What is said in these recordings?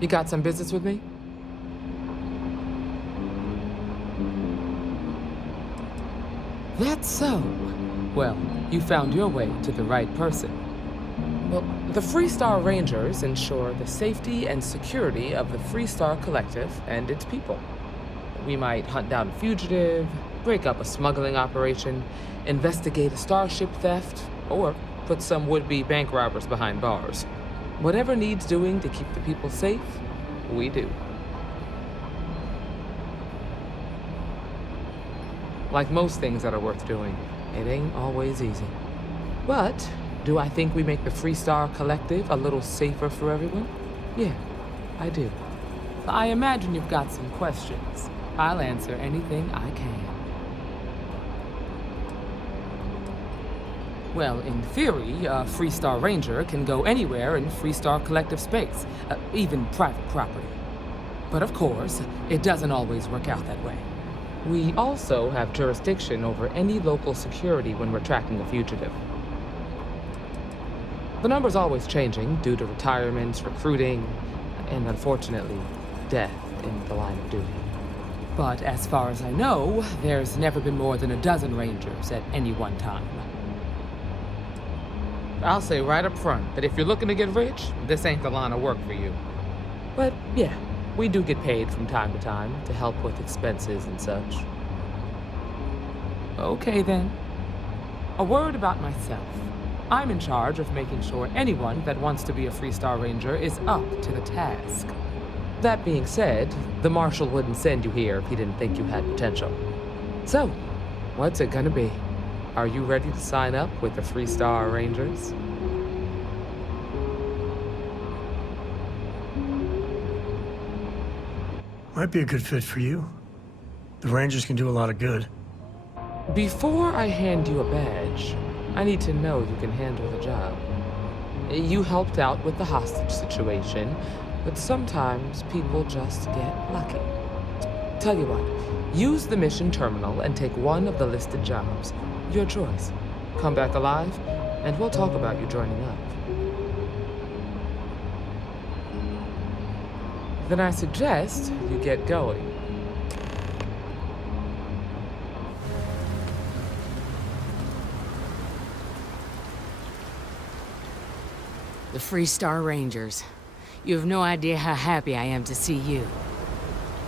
You got some business with me? That's so. Well, you found your way to the right person. Well, the Freestar Rangers ensure the safety and security of the Freestar Collective and its people. We might hunt down a fugitive, break up a smuggling operation, investigate a starship theft, or put some would-be bank robbers behind bars. Whatever needs doing to keep the people safe, we do. Like most things that are worth doing, it ain't always easy. But do I think we make the Freestar Collective a little safer for everyone? Yeah, I do. I imagine you've got some questions. I'll answer anything I can. Well, in theory, a Freestar Ranger can go anywhere in Freestar Collective space, even private property. But of course, it doesn't always work out that way. We also have jurisdiction over any local security when we're tracking a fugitive. The number's always changing due to retirements, recruiting, and unfortunately, death in the line of duty. But as far as I know, there's never been more than a dozen Rangers at any one time. I'll say right up front that if you're looking to get rich, this ain't the line of work for you. But yeah, we do get paid from time to time to help with expenses and such. Okay then. A word about myself. I'm in charge of making sure anyone that wants to be a Freestar Ranger is up to the task. That being said, the Marshal wouldn't send you here if he didn't think you had potential. So, what's it gonna be? Are you ready to sign up with the Freestar Rangers? Might be a good fit for you. The Rangers can do a lot of good. Before I hand you a badge, I need to know you can handle the job. You helped out with the hostage situation, but sometimes people just get lucky. Tell you what, use the mission terminal and take one of the listed jobs. Your choice. Come back alive, and we'll talk about you joining up. Then I suggest you get going. The Freestar Rangers. You have no idea how happy I am to see you.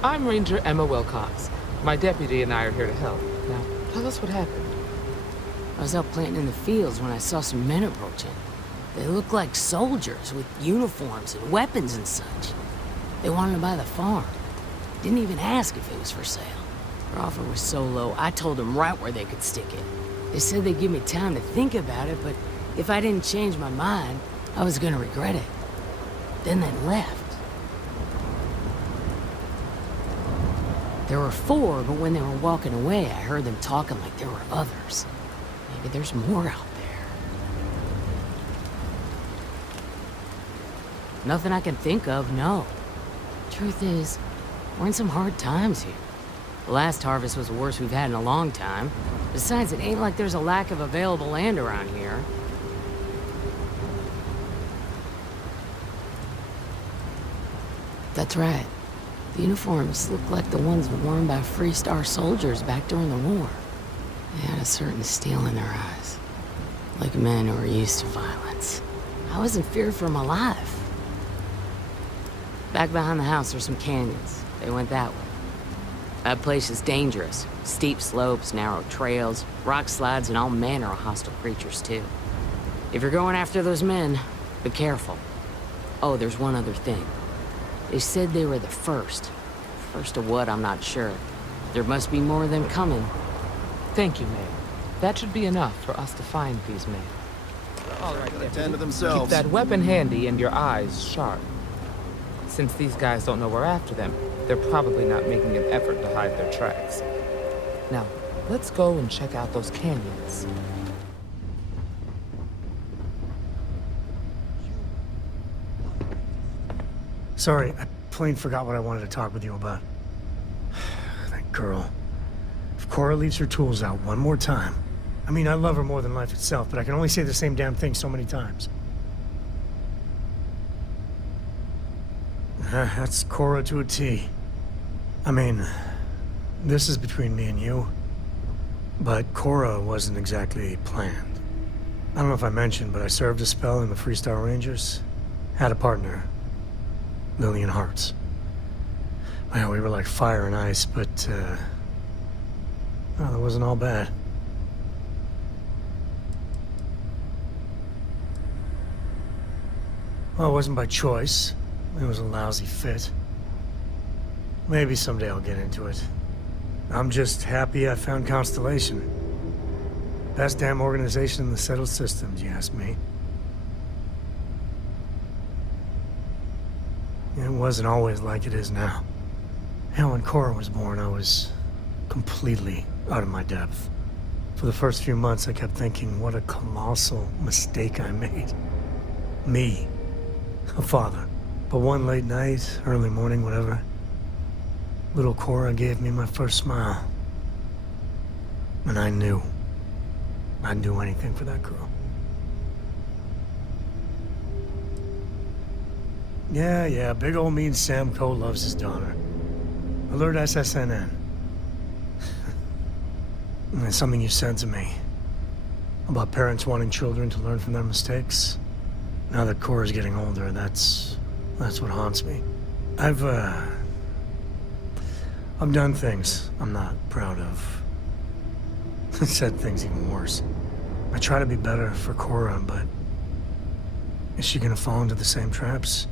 I'm Ranger Emma Wilcox. My deputy and I are here to help. Now, tell us what happened. I was out planting in the fields when I saw some men approaching. They looked like soldiers with uniforms and weapons and such. They wanted to buy the farm. Didn't even ask if it was for sale. Their offer was so low, I told them right where they could stick it. They said they'd give me time to think about it, but if I didn't change my mind, I was gonna regret it. Then they left. There were 4, but when they were walking away, I heard them talking like there were others. Maybe there's more out there. Nothing I can think of, no. Truth is, we're in some hard times here. The last harvest was the worst we've had in a long time. Besides, it ain't like there's a lack of available land around here. That's right. The uniforms look like the ones worn by Freestar soldiers back during the war. They had a certain steel in their eyes. Like men who are used to violence. I wasn't feared for my life. Back behind the house are some canyons. They went that way. That place is dangerous. Steep slopes, narrow trails, rock slides, and all manner of hostile creatures, too. If you're going after those men, be careful. Oh, there's one other thing. They said they were the first. First of what, I'm not sure. There must be more of them coming. Thank you, ma'am. That should be enough for us to find these men. All right, Attend to themselves. keep that weapon handy and your eyes sharp. Since these guys don't know we're after them, they're probably not making an effort to hide their tracks. Now, let's go and check out those canyons. Sorry, I plain forgot what I wanted to talk with you about. That girl. If Cora leaves her tools out one more time... I mean, I love her more than life itself, but I can only say the same damn thing so many times. That's Cora to a T. I mean, this is between me and you, but Cora wasn't exactly planned. I don't know if I mentioned, but I served a spell in the Freestar Rangers. Had a partner, Lillian Hartz. Well, we were like fire and ice, but, well, that wasn't all bad. Well, it wasn't by choice. It was a lousy fit. Maybe someday I'll get into it. I'm just happy I found Constellation. Best damn organization in the settled systems, you ask me. It wasn't always like it is now. Hell, when Cora was born, I was completely out of my depth. For the first few months, I kept thinking what a colossal mistake I made. Me, a father. But one late night, early morning, whatever, little Cora gave me my first smile. And I knew I'd do anything for that girl. Yeah, big old mean Samco loves his daughter. Alert SSNN. It's something you said to me. About parents wanting children to learn from their mistakes. Now that Cora's getting older, that's what haunts me. I've done things I'm not proud of. Said things even worse. I try to be better for Cora, but is she gonna fall into the same traps?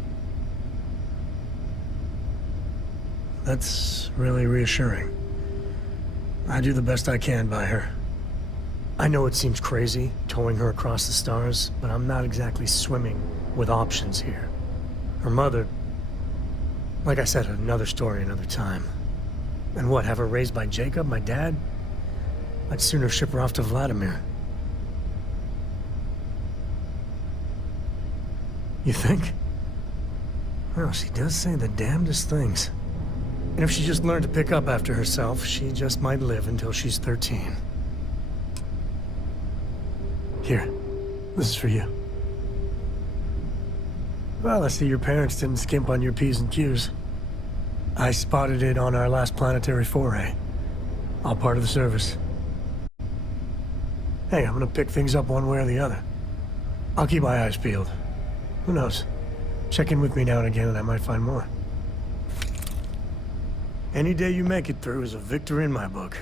That's really reassuring. I do the best I can by her. I know it seems crazy, towing her across the stars, but I'm not exactly swimming with options here. Her mother... Like I said, another story, another time. And what, have her raised by Jacob, my dad? I'd sooner ship her off to Vladimir. You think? Well, she does say the damnedest things. And if she just learned to pick up after herself, she just might live until she's 13. Here, this is for you. Well, I see your parents didn't skimp on your P's and Q's. I spotted it on our last planetary foray. All part of the service. Hey, I'm gonna pick things up one way or the other. I'll keep my eyes peeled. Who knows? Check in with me now and again and I might find more. Any day you make it through is a victory in my book.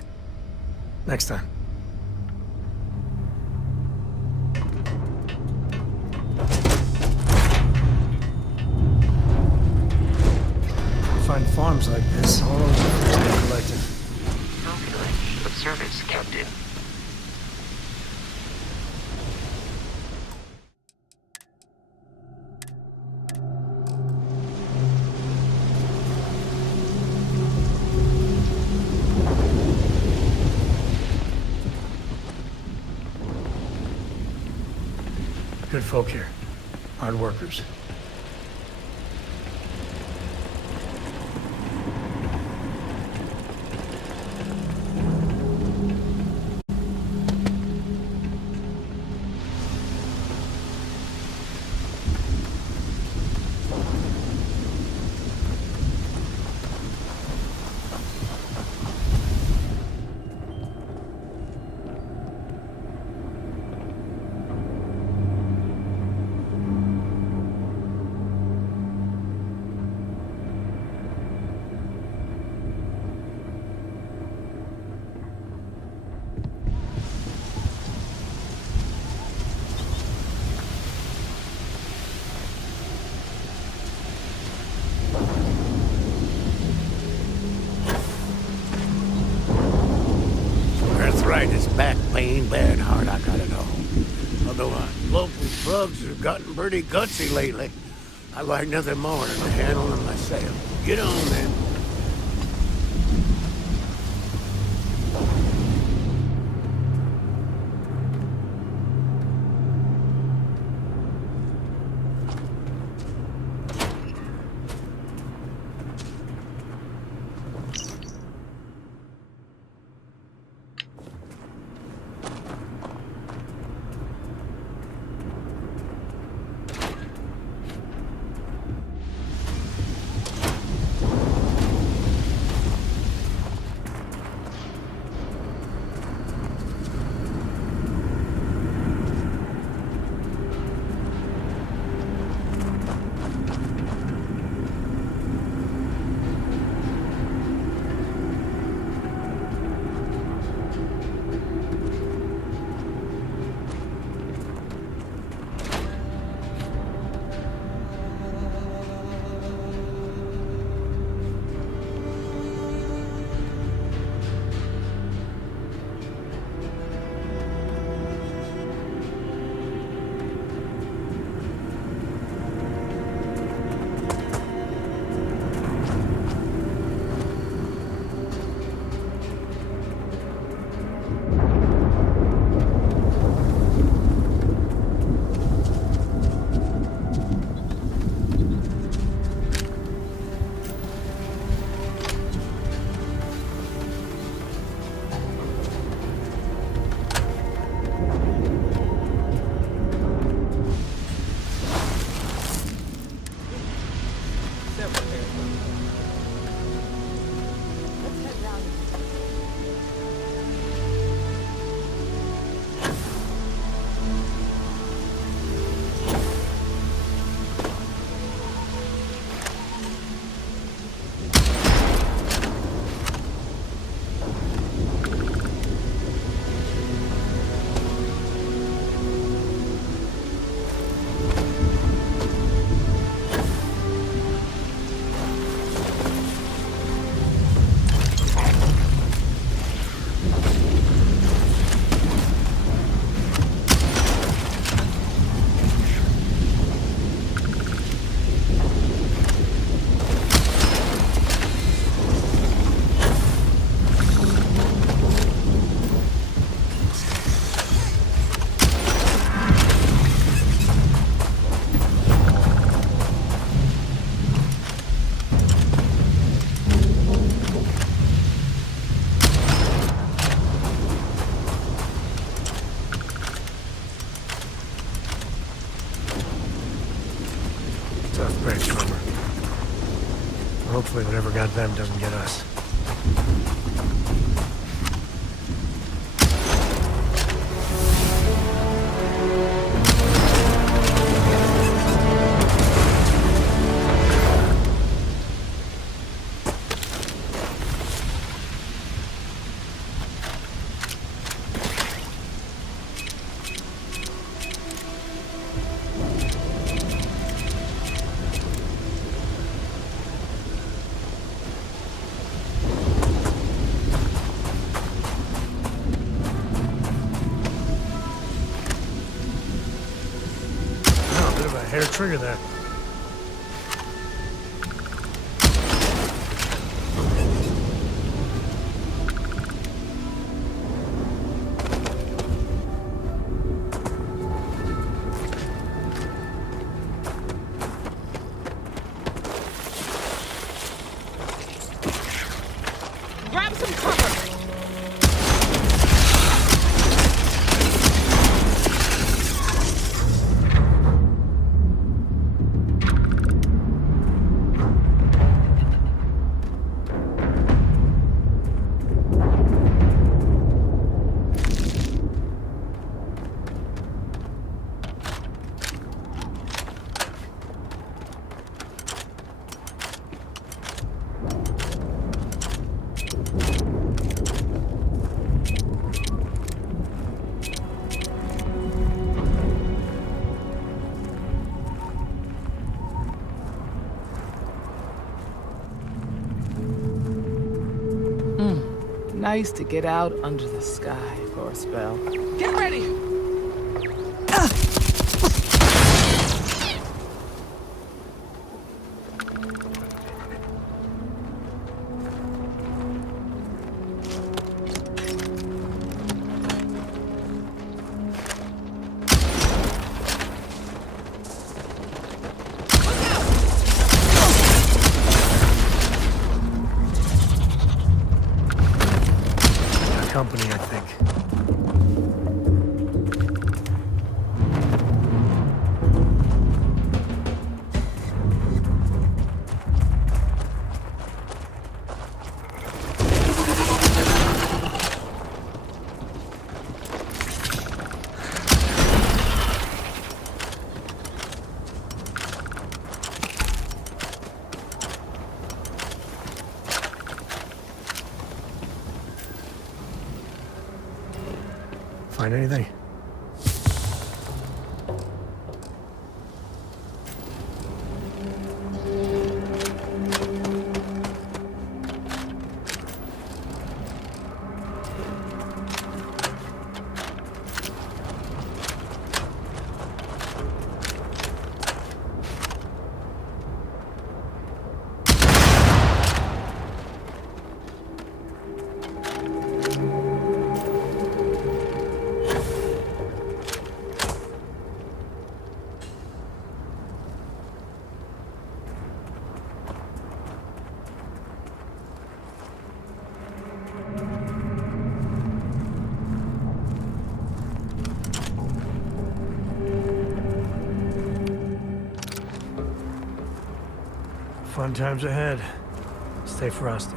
Next time. Find farms like this all over the place to be collected. No feeling of service, Captain. Good folk here. Hard workers. Arthritis, back pain, bad heart, I got it all. Although local thugs have gotten pretty gutsy lately, I like nothing more than to handle them myself. Get on, then. Hopefully whatever got them doesn't get us. Hair trigger there. Grab some cover! Nice to get out under the sky for a spell. Get ready! Company, I think. Find anything? Fun times ahead. Stay frosty.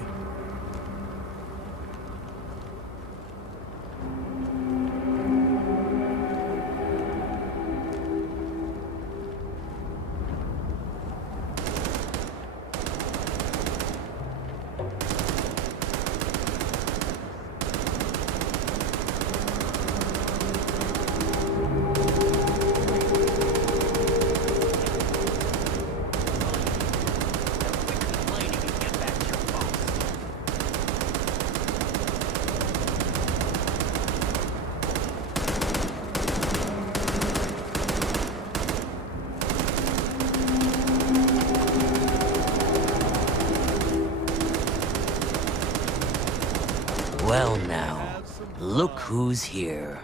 Well now, look who's here.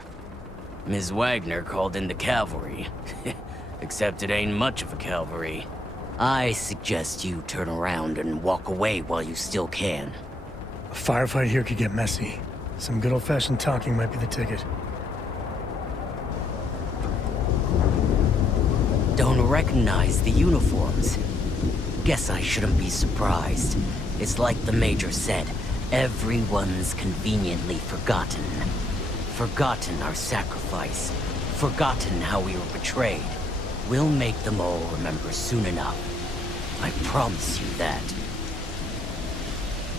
Ms. Wagner called in the cavalry. Except it ain't much of a cavalry. I suggest you turn around and walk away while you still can. A firefight here could get messy. Some good old-fashioned talking might be the ticket. Don't recognize the uniforms. guess I shouldn't be surprised. It's like the Major said, everyone's conveniently forgotten. Forgotten our sacrifice. Forgotten how we were betrayed. We'll make them all remember soon enough. I promise you that.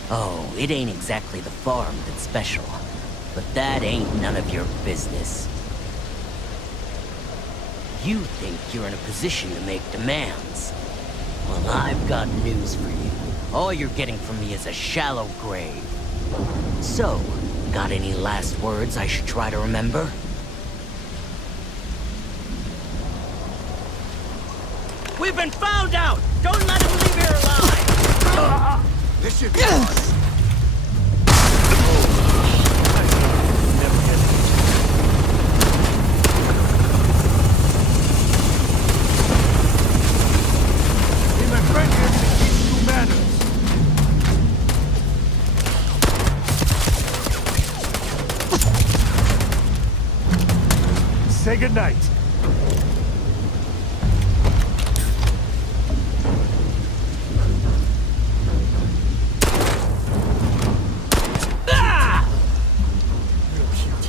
Oh, it ain't exactly the farm that's special. But that ain't none of your business. You think you're in a position to make demands. Well, I've got news for you. All you're getting from me is a shallow grave. So, got any last words I should try to remember? We've been found out! Don't let him leave here alive! This should be fun. Be my friend here to teach you manners. Say goodnight. Real cute.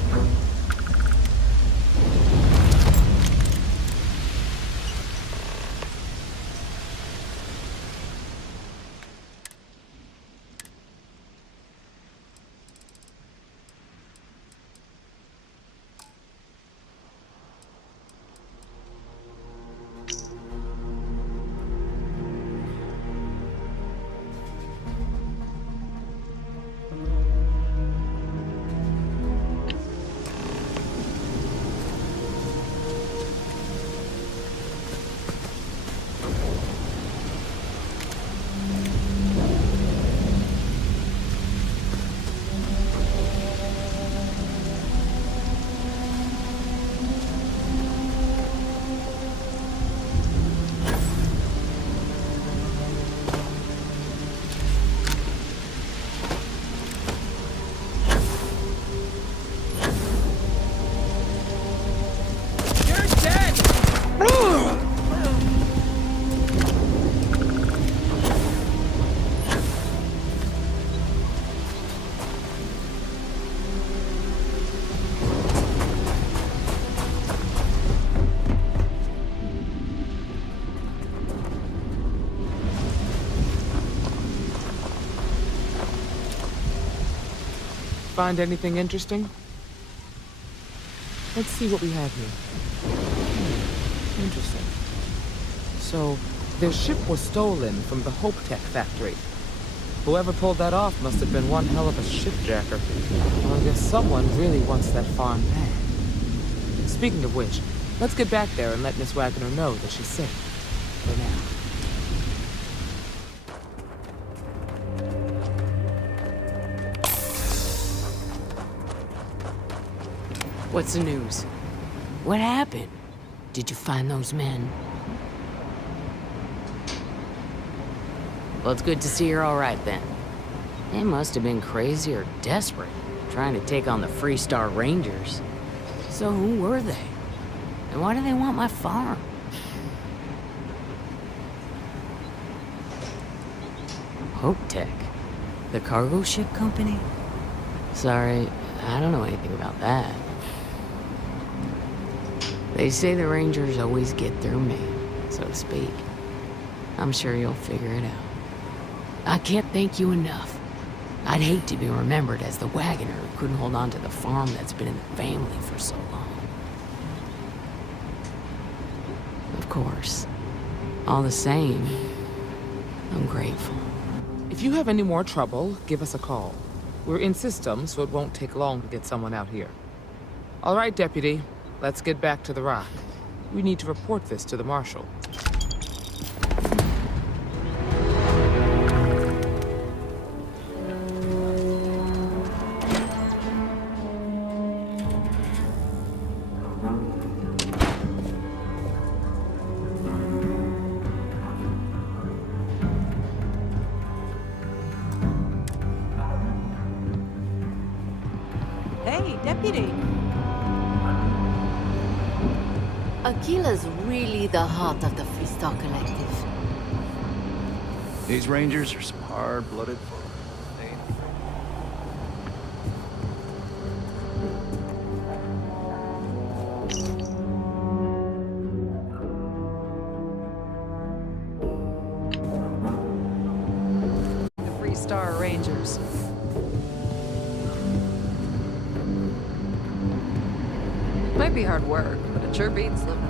Find anything interesting? Let's see what we have here. Interesting. So, their ship was stolen from the Hope Tech factory. Whoever pulled that off must have been one hell of a shipjacker. Well, I guess someone really wants that farm back. Speaking of which, let's get back there and let Miss Wagner know that she's safe. For now. What's the news? What happened? Did you find those men? Well, it's good to see you're all right then. They must have been crazy or desperate, trying to take on the Free Star Rangers. So who were they? And why do they want my farm? Hope Tech? The cargo ship company? Sorry, I don't know anything about that. They say the Rangers always get their man, so to speak. I'm sure you'll figure it out. I can't thank you enough. I'd hate to be remembered as the wagoner who couldn't hold on to the farm that's been in the family for so long. Of course. All the same, I'm grateful. If you have any more trouble, give us a call. We're in system, so it won't take long to get someone out here. All right, Deputy. Let's get back to the rock. We need to report this to the Marshal. Hey, Deputy. Aquila's really the heart of the Free Star Collective. These Rangers are some hard-blooded folk. They ain't afraid. The Free Star Rangers. Might be hard work, but it sure beats living.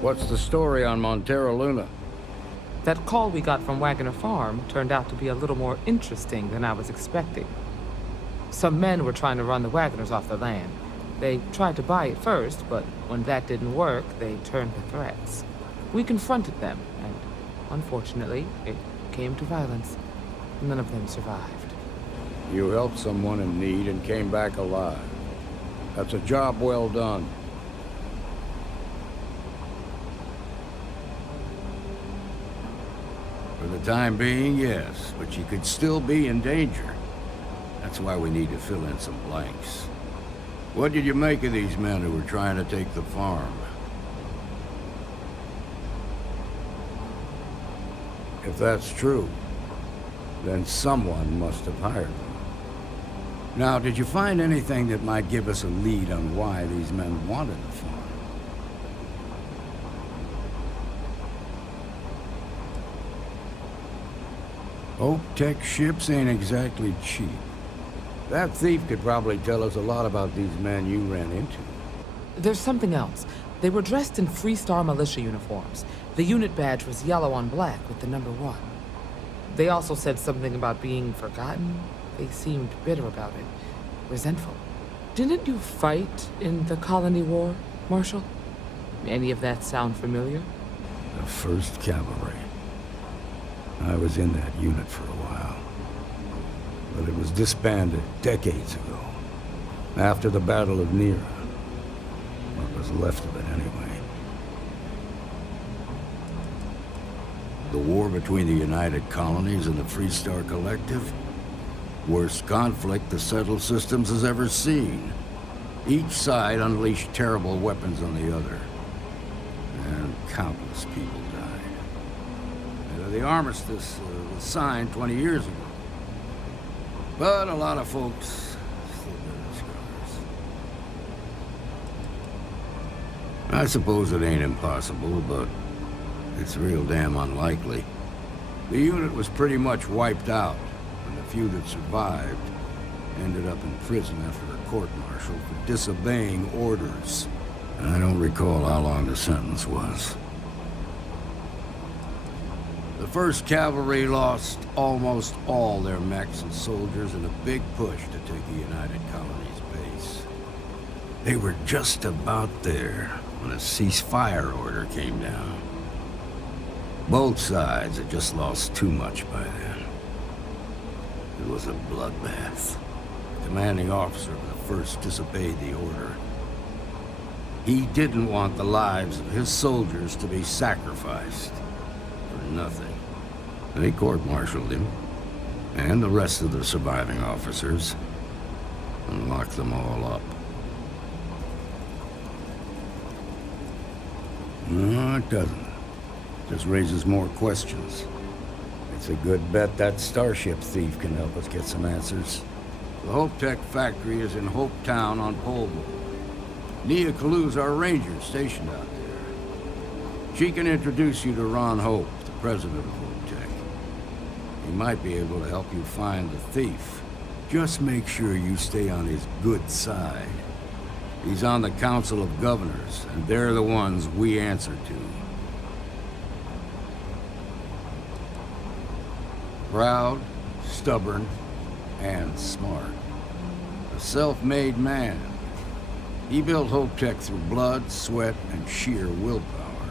What's the story on Montero Luna? That call we got from Wagner Farm turned out to be a little more interesting than I was expecting. Some men were trying to run the Wagners off the land. They tried to buy it first, but when that didn't work, they turned to threats. We confronted them, and unfortunately, it came to violence. None of them survived. You helped someone in need and came back alive. That's a job well done. For the time being, yes, but you could still be in danger. That's why we need to fill in some blanks. What did you make of these men who were trying to take the farm? If that's true, then someone must have hired them. Now, did you find anything that might give us a lead on why these men wanted the farm? Oak-Tech ships ain't exactly cheap. That thief could probably tell us a lot about these men you ran into. There's something else. They were dressed in Free Star militia uniforms. The unit badge was yellow on black with the number 1. They also said something about being forgotten. They seemed bitter about it, resentful. Didn't you fight in the Colony War, Marshal? Any of that sound familiar? The 1st Cavalry. I was in that unit for a while. But it was disbanded decades ago. After the Battle of Nera. What was left of it, anyway. The war between the United Colonies and the Free Star Collective? Worst conflict the settled systems has ever seen. Each side unleashed terrible weapons on the other. And countless people died. The armistice was signed 20 years ago. But a lot of folks still bear scars. I suppose it ain't impossible, but it's real damn unlikely. The unit was pretty much wiped out, and the few that survived ended up in prison after a court-martial for disobeying orders. I don't recall how long the sentence was. The 1st Cavalry lost almost all their mechs and soldiers in a big push to take the United Colonies base. They were just about there when a ceasefire order came down. Both sides had just lost too much by then. It was a bloodbath. The commanding officer of the 1st disobeyed the order. He didn't want the lives of his soldiers to be sacrificed for nothing. They court-martialed him, and the rest of the surviving officers, and locked them all up. No, it doesn't. Just raises more questions. It It's a good bet that starship thief can help us get some answers. The Hope Tech factory is in Hope Town on Polvo. Nia Kalu's our ranger stationed out there. She can introduce you to Ron Hope, the president of Hope Tech. He might be able to help you find the thief. Just make sure you stay on his good side. He's on the Council of Governors, and they're the ones we answer to. Proud, stubborn, and smart. A self-made man. He built Hope Tech through blood, sweat, and sheer willpower.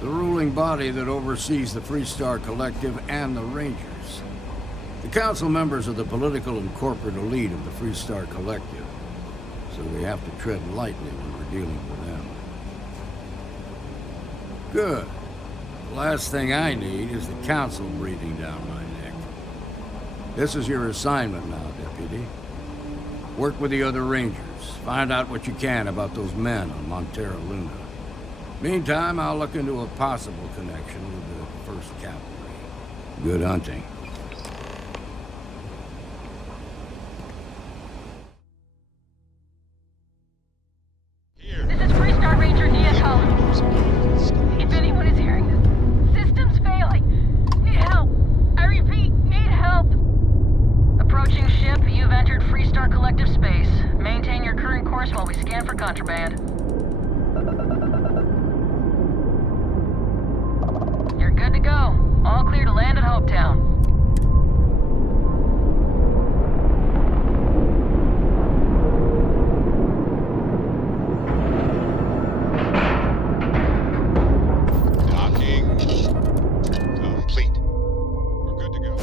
The ruling body that oversees the Freestar Collective and the Rangers. The council members are the political and corporate elite of the Freestar Collective, so we have to tread lightly when we're dealing with them. Good. The last thing I need is the council breathing down my neck. This is your assignment now, Deputy. Work with the other Rangers. Find out what you can about those men on Montera Luna. Meantime, I'll look into a possible connection with the 1st Cavalry. Good hunting. This is Freestar Ranger Nia Kalu. If anyone is hearing this, system's failing. Need help. I repeat, need help. Approaching ship, you've entered Freestar Collective space. Maintain your current course while we scan for contraband. You're good to go. All clear to land at Hopetown. Docking complete. We're good to go.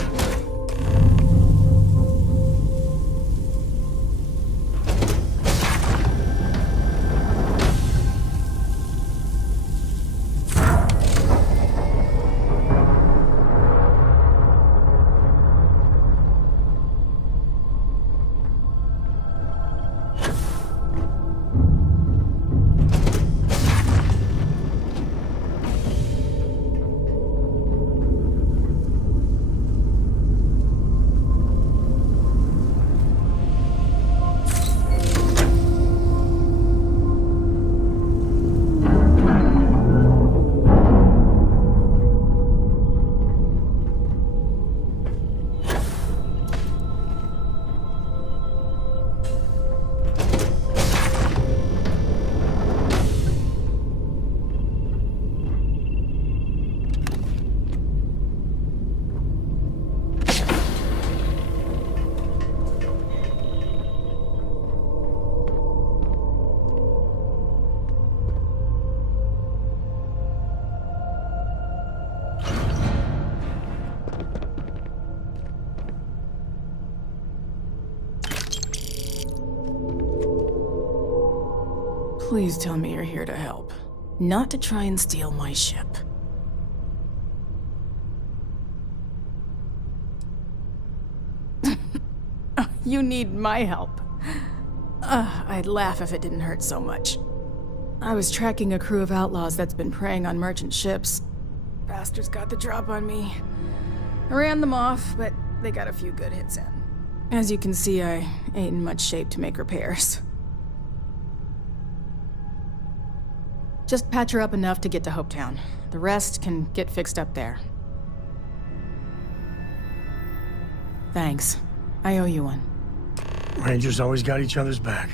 Please tell me you're here to help, not to try and steal my ship. You need my help. I'd laugh if it didn't hurt so much. I was tracking a crew of outlaws that's been preying on merchant ships. Bastards got the drop on me. I ran them off, but they got a few good hits in. As you can see, I ain't in much shape to make repairs. Just patch her up enough to get to Hopetown. The rest can get fixed up there. Thanks. I owe you one. Rangers always got each other's back.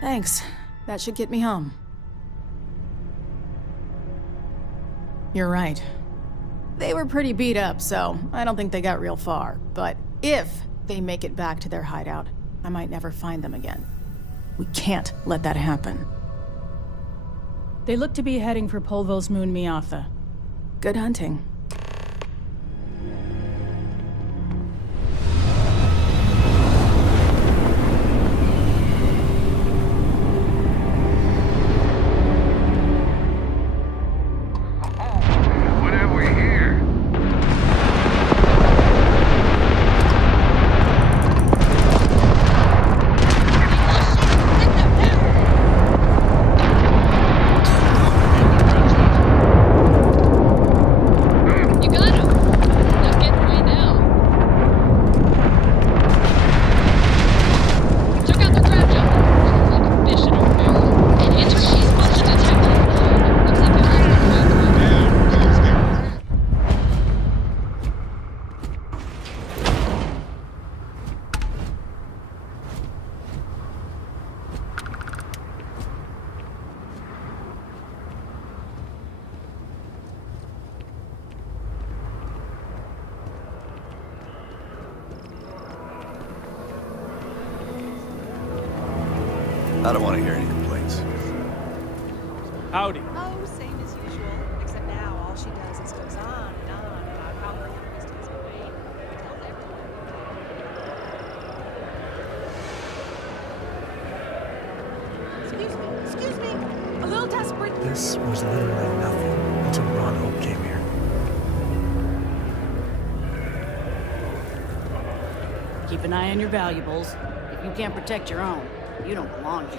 Thanks. That should get me home. You're right. They were pretty beat up, so I don't think they got real far. But if they make it back to their hideout, I might never find them again. We can't let that happen. They look to be heading for Polvo's moon Miatha. Good hunting. I don't want to hear any complaints. Howdy. Oh, same as usual. Except now all she does is goes on and on about how her Christians are made. Tells everyone. Excuse me. A little desperate. This was literally nothing until Ron Hope came here. Keep an eye on your valuables. If you can't protect your own, you don't belong here.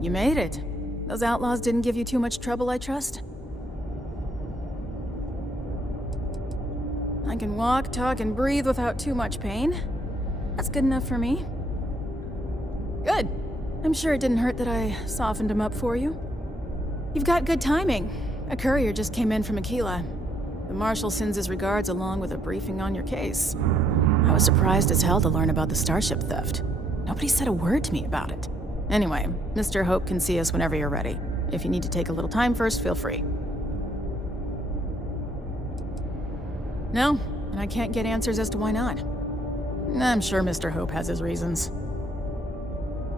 You made it. Those outlaws didn't give you too much trouble, I trust? I can walk, talk, and breathe without too much pain. That's good enough for me. Good. I'm sure it didn't hurt that I softened him up for you. You've got good timing. A courier just came in from Aquila. The Marshal sends his regards along with a briefing on your case. I was surprised as hell to learn about the starship theft. Nobody said a word to me about it. Anyway, Mr. Hope can see us whenever you're ready. If you need to take a little time first, feel free. No, and I can't get answers as to why not. I'm sure Mr. Hope has his reasons.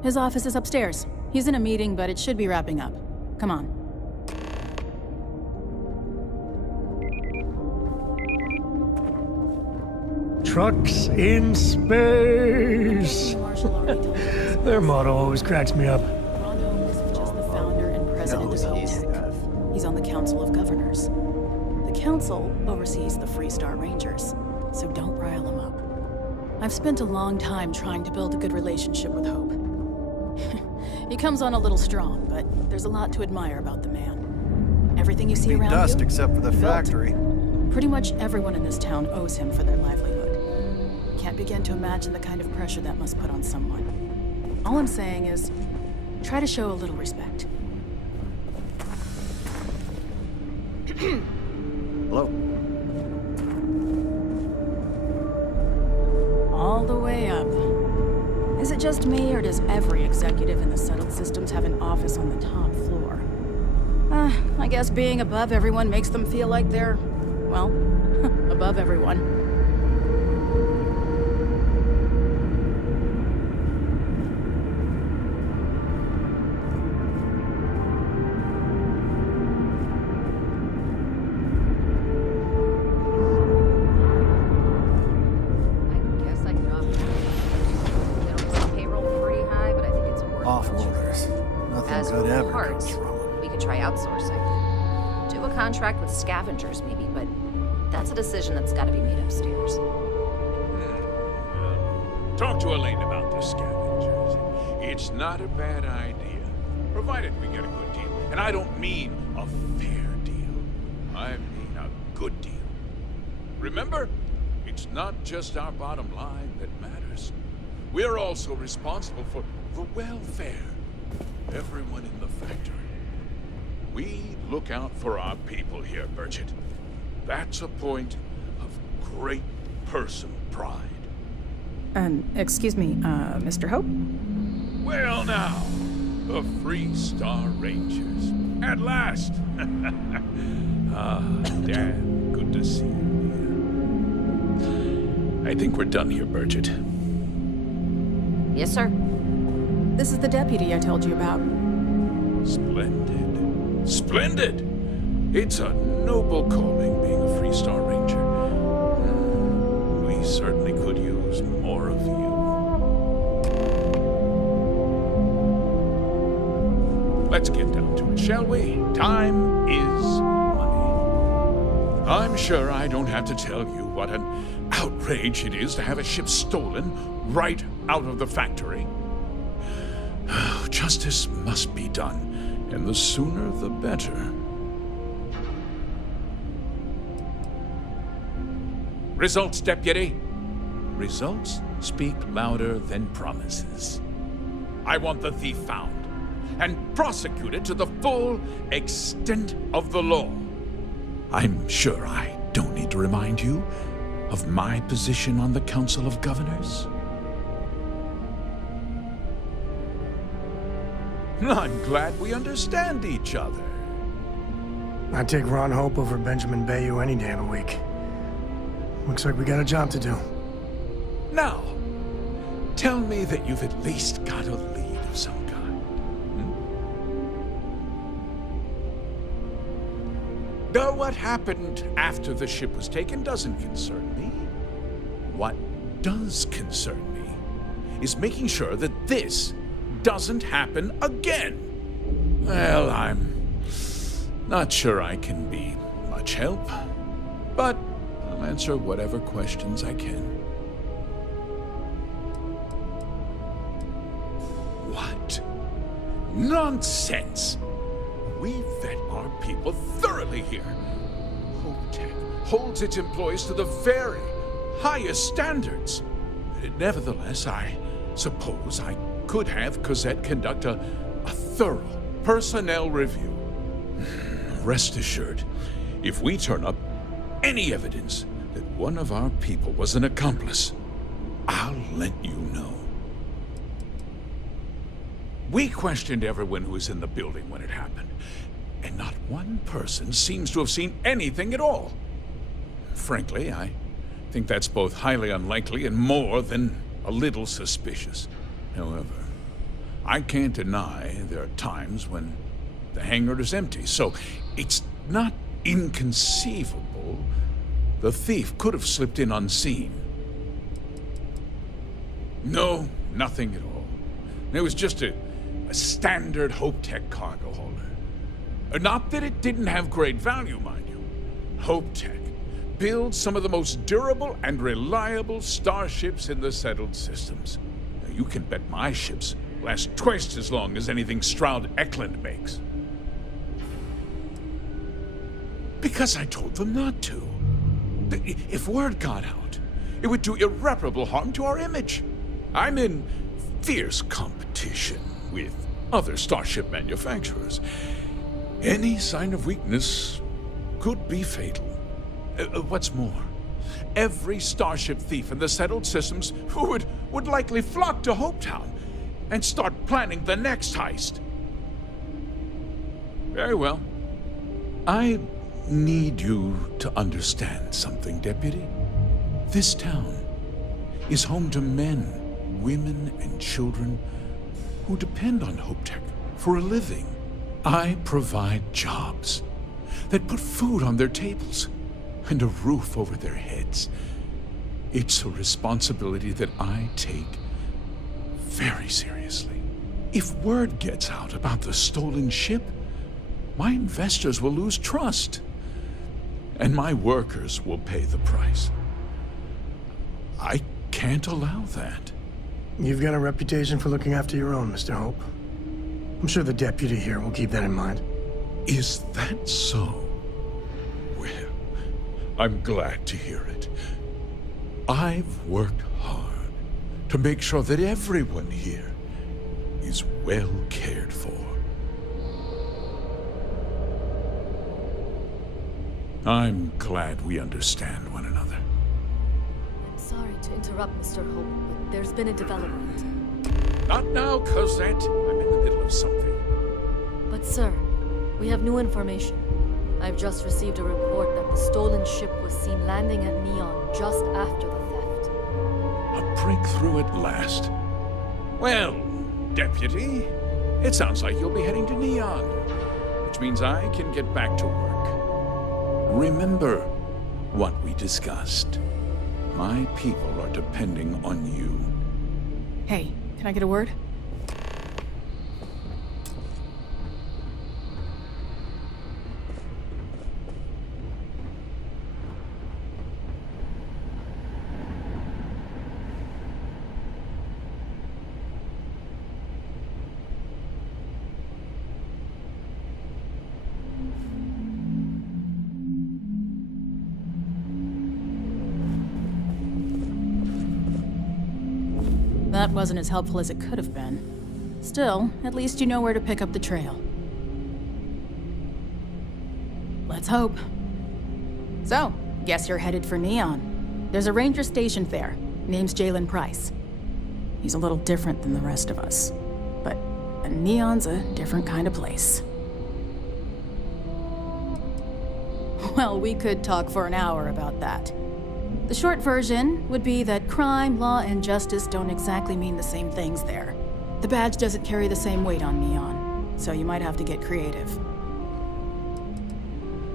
His office is upstairs. He's in a meeting, but it should be wrapping up. Come on. Trucks in space. Their motto always cracks me up. Ron Hope isn't just the founder and president of Hope. He's on the Council of Governors. The Council oversees the Freestar Rangers, so don't rile him up. I've spent a long time trying to build a good relationship with Hope. He comes on a little strong, but there's a lot to admire about the man. Everything you see around Dust you, except for the built. factory. Pretty much everyone in this town owes him for their livelihood. Can't begin to imagine the kind of pressure that must put on someone. All I'm saying is, try to show a little respect. Hello. All the way up. Is it just me, or does every executive in the settled systems have an office on the top floor? I guess being above everyone makes them feel like they're, well, above everyone. Contract with scavengers, maybe, but that's a decision that's got to be made upstairs. Talk to Elaine about the scavengers. It's not a bad idea, provided we get a good deal. And I don't mean a fair deal. I mean a good deal. Remember, it's not just our bottom line that matters. We're also responsible for the welfare of everyone in the factory. We look out for our people here, Bridget. That's a point of great personal pride. Excuse me, Mr. Hope? Well now, the Freestar Rangers. At last! Dad, good to see you here. I think we're done here, Bridget. Yes, sir. This is the deputy I told you about. Splendid. Splendid! It's a noble calling being a Freestar Ranger. We certainly could use more of you. Let's get down to it, shall we? Time is money. I'm sure I don't have to tell you what an outrage it is to have a ship stolen right out of the factory. Justice must be done. And the sooner, the better. Results, Deputy. Results speak louder than promises. I want the thief found and prosecuted to the full extent of the law. I'm sure I don't need to remind you of my position on the Council of Governors. I'm glad we understand each other. I'd take Ron Hope over Benjamin Bayou any day of the week. Looks like we got a job to do. Now, tell me that you've at least got a lead of some kind. Though what happened after the ship was taken doesn't concern me. What does concern me is making sure that this doesn't happen again. Well, I'm not sure I can be much help, but I'll answer whatever questions I can. What? Nonsense! We vet our people thoroughly here. HopeTech holds its employees to the very highest standards. Nevertheless, I suppose I could have Cosette conduct a thorough personnel review. Rest assured, if we turn up any evidence that one of our people was an accomplice, I'll let you know. We questioned everyone who was in the building when it happened, and not one person seems to have seen anything at all. Frankly, I think that's both highly unlikely and more than a little suspicious. However, I can't deny there are times when the hangar is empty, so it's not inconceivable the thief could have slipped in unseen. No, nothing at all. It was just a standard HopeTech cargo holder. Not that it didn't have great value, mind you. HopeTech builds some of the most durable and reliable starships in the settled systems. Now, you can bet my ships last twice as long as anything Stroud Eklund makes. Because I told them not to. If word got out, it would do irreparable harm to our image. I'm in fierce competition with other starship manufacturers. Any sign of weakness could be fatal. What's more, every starship thief in the settled systems would likely flock to Hopetown and start planning the next heist. Very well. I need you to understand something, Deputy. This town is home to men, women, and children who depend on HopeTech for a living. I provide jobs that put food on their tables and a roof over their heads. It's a responsibility that I take very seriously. If word gets out about the stolen ship, my investors will lose trust, and my workers will pay the price. I can't allow that. You've got a reputation for looking after your own, Mr. Hope. I'm sure the deputy here will keep that in mind. Is that so? Well, I'm glad to hear it. I've worked hard to make sure that everyone here is well cared for. I'm glad we understand one another. I'm sorry to interrupt, Mr. Hope, but there's been a development. Not now, Cosette. I'm in the middle of something. But sir, we have new information. I've just received a report that the stolen ship was seen landing at Neon just after the theft. A breakthrough at last. Well, Deputy, it sounds like you'll be heading to Neon, which means I can get back to work. Remember what we discussed. My people are depending on you. Hey, can I get a word? That wasn't as helpful as it could have been. Still, at least you know where to pick up the trail. Let's hope. So, guess you're headed for Neon. There's a ranger stationed there. Name's Jalen Price. He's a little different than the rest of us. But Neon's a different kind of place. Well, we could talk for an hour about that. The short version would be that crime, law, and justice don't exactly mean the same things there. The badge doesn't carry the same weight on Neon, so you might have to get creative.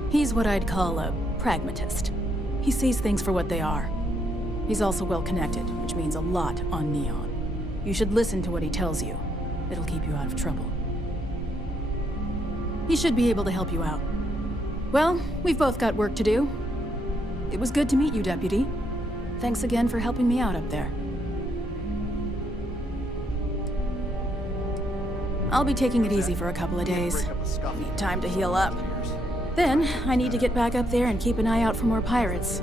He's what I'd call a pragmatist. He sees things for what they are. He's also well connected, which means a lot on Neon. You should listen to what he tells you. It'll keep you out of trouble. He should be able to help you out. Well, we've both got work to do. It was good to meet you, Deputy. Thanks again for helping me out up there. I'll be taking it easy for a couple of days. Need time to heal up. Then, I need to get back up there and keep an eye out for more pirates.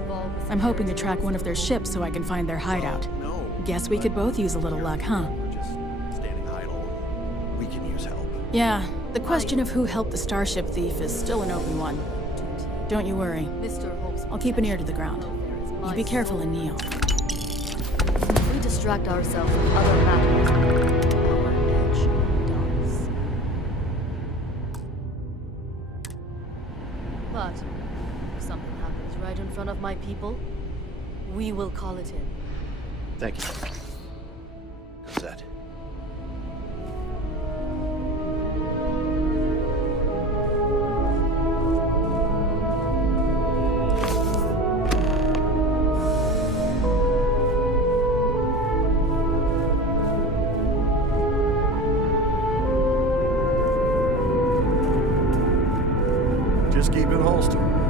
I'm hoping to track one of their ships so I can find their hideout. Guess we could both use a little luck, huh? Standing idle. We can use help. Yeah, the question of who helped the Starship thief is still an open one. Don't you worry. I'll keep an ear to the ground. You be careful in Neon. We distract ourselves with other matters. Our edge does. But if something happens right in front of my people, we will call it in. Thank you. Cosette. Just keep it holstered.